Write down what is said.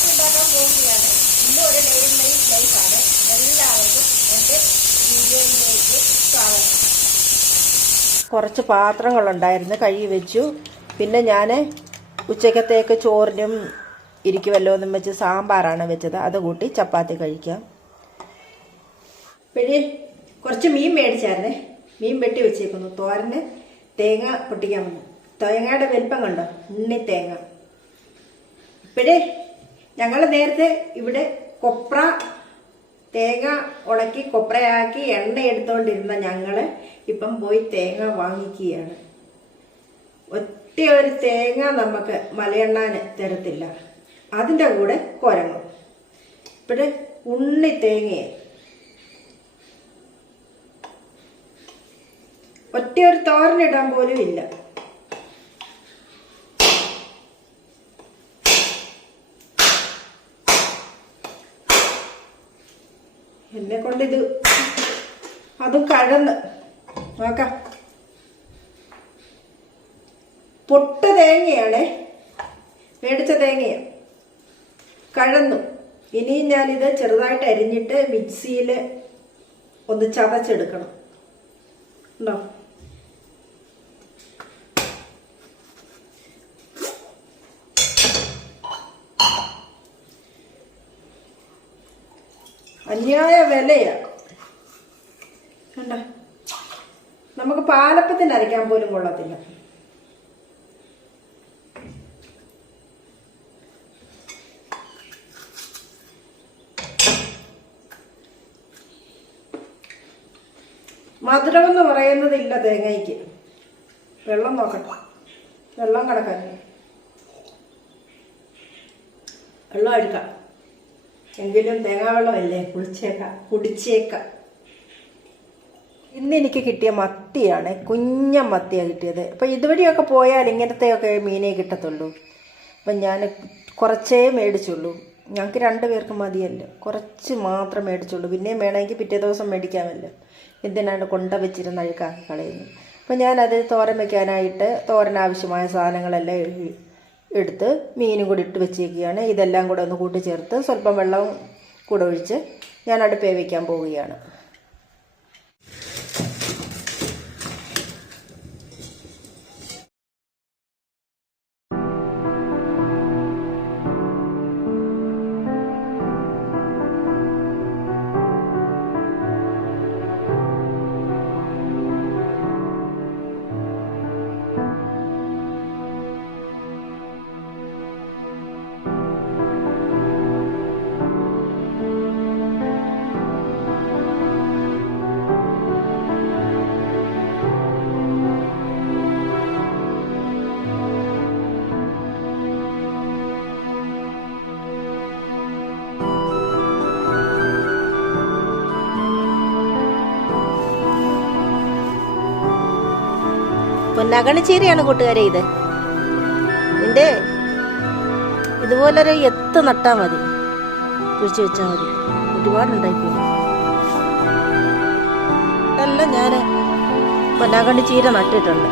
ചപ്പാത്തി ഉണ്ടാക്കാൻ പോവുകയാണ്. ഇന്നും ഒരു ഡേ ഇൻ മൈ ലൈഫാണ്. എല്ലാവർക്കും എൻ്റെ വീഡിയോയിലേക്ക് സ്വാഗതം. കുറച്ച് പാത്രങ്ങളുണ്ടായിരുന്നു, കഴുകി വെച്ചു. പിന്നെ ഞാൻ ഉച്ചക്കത്തേക്ക് ചോറിനും ഇരിക്കുമല്ലോ എന്നും വെച്ച് സാമ്പാറാണ് വെച്ചത്. അത് കൂട്ടി ചപ്പാത്തി കഴിക്കാം. പിന്നെ കുറച്ച് മീൻ മേടിച്ചായിരുന്നേ. മീൻ വെട്ടി വെച്ചേക്കുന്നു. തോരന് തേങ്ങ പൊട്ടിക്കാൻ വന്നു. തേങ്ങയുടെ വലിപ്പം കണ്ടോ, ഉണ്ണി തേങ്ങ. ഇപ്പോഴേ ഞങ്ങൾ നേരത്തെ ഇവിടെ കൊപ്ര തേങ്ങ ഉണക്കി കൊപ്രയാക്കി എണ്ണ എടുത്തുകൊണ്ടിരുന്ന ഞങ്ങൾ ഇപ്പം പോയി തേങ്ങ വാങ്ങിക്കുകയാണ്. ഒറ്റ ഒരു തേങ്ങ നമുക്ക് മലയെണ്ണാൻ തരത്തില്ല. അതിൻ്റെ കൂടെ കുരങ്ങും. ഇപ്പോഴേ ഉണ്ണി തേങ്ങയാണ്. ഒറ്റ ഒരു തോരനിടാൻ പോലും ഇല്ല. എന്നെ കൊണ്ടിത് അതും കഴന്ന് നോക്കാം. പൊട്ട തേങ്ങയാണേ, മേടിച്ച തേങ്ങയാണ്. കഴന്നു. ഇനിയും ഞാനിത് ചെറുതായിട്ട് അരിഞ്ഞിട്ട് മിക്സിയിൽ ഒന്ന് ചതച്ചെടുക്കണം. ഉണ്ടോ? അന്യായ വിലയാണ്. കണ്ട, നമുക്ക് പാലപ്പത്തിന് അരയ്ക്കാൻ പോലും കൊള്ളത്തില്ല. മധുരമെന്ന് പറയുന്നതില്ല തേങ്ങയ്ക്ക്. വെള്ളം നോക്കട്ടെ, വെള്ളം കണക്കാക്കി വെള്ളം എടുക്കാം. എങ്കിലും തേങ്ങാവെള്ളമല്ലേ, കുടിച്ചേക്കാം. ഇന്ന് എനിക്ക് കിട്ടിയ മത്തിയാണ്, കുഞ്ഞ മത്തിയാണ് കിട്ടിയത്. അപ്പം ഇതുവഴിയൊക്കെ പോയാൽ ഇങ്ങനത്തെയൊക്കെ മീനേ കിട്ടത്തുള്ളൂ. അപ്പം ഞാൻ കുറച്ചേ മേടിച്ചുള്ളൂ. ഞങ്ങൾക്ക് 2 പേർക്ക് മതിയല്ലോ, കുറച്ച് മാത്രം മേടിച്ചുള്ളൂ. പിന്നെയും വേണമെങ്കിൽ പിറ്റേ ദിവസം മേടിക്കാമല്ലോ. എന്തിനാണ് കൊണ്ട വെച്ചിരുന്ന് അഴുക്കാക്കി കളയുന്നത്. അപ്പം ഞാനത് തോരൻ വയ്ക്കാനായിട്ട് തോരനാവശ്യമായ സാധനങ്ങളെല്ലാം എടുത്ത് മീനും കൂടി ഇട്ട് വെച്ചേക്കുകയാണ്. ഇതെല്ലാം കൂടെ ഒന്ന് കൂട്ടിച്ചേർത്ത് സ്വല്പം വെള്ളം കൂടെ ഒഴിച്ച് ഞാൻ അടുപ്പേ വയ്ക്കാൻ പോവുകയാണ്. പൊന്നാകണിച്ചീരയാണ് കൂട്ടുകാരെ ഇത്. ഇതിൻ്റെ ഇതുപോലൊരു എത്ത് നട്ടാൽ മതി, കുഴിച്ച് വെച്ചാൽ മതി. ഒരുപാടുണ്ടായിപ്പോയി. ഇതെല്ലാം ഞാൻ പൊന്നാകണിച്ചീര നട്ടിട്ടുണ്ട്.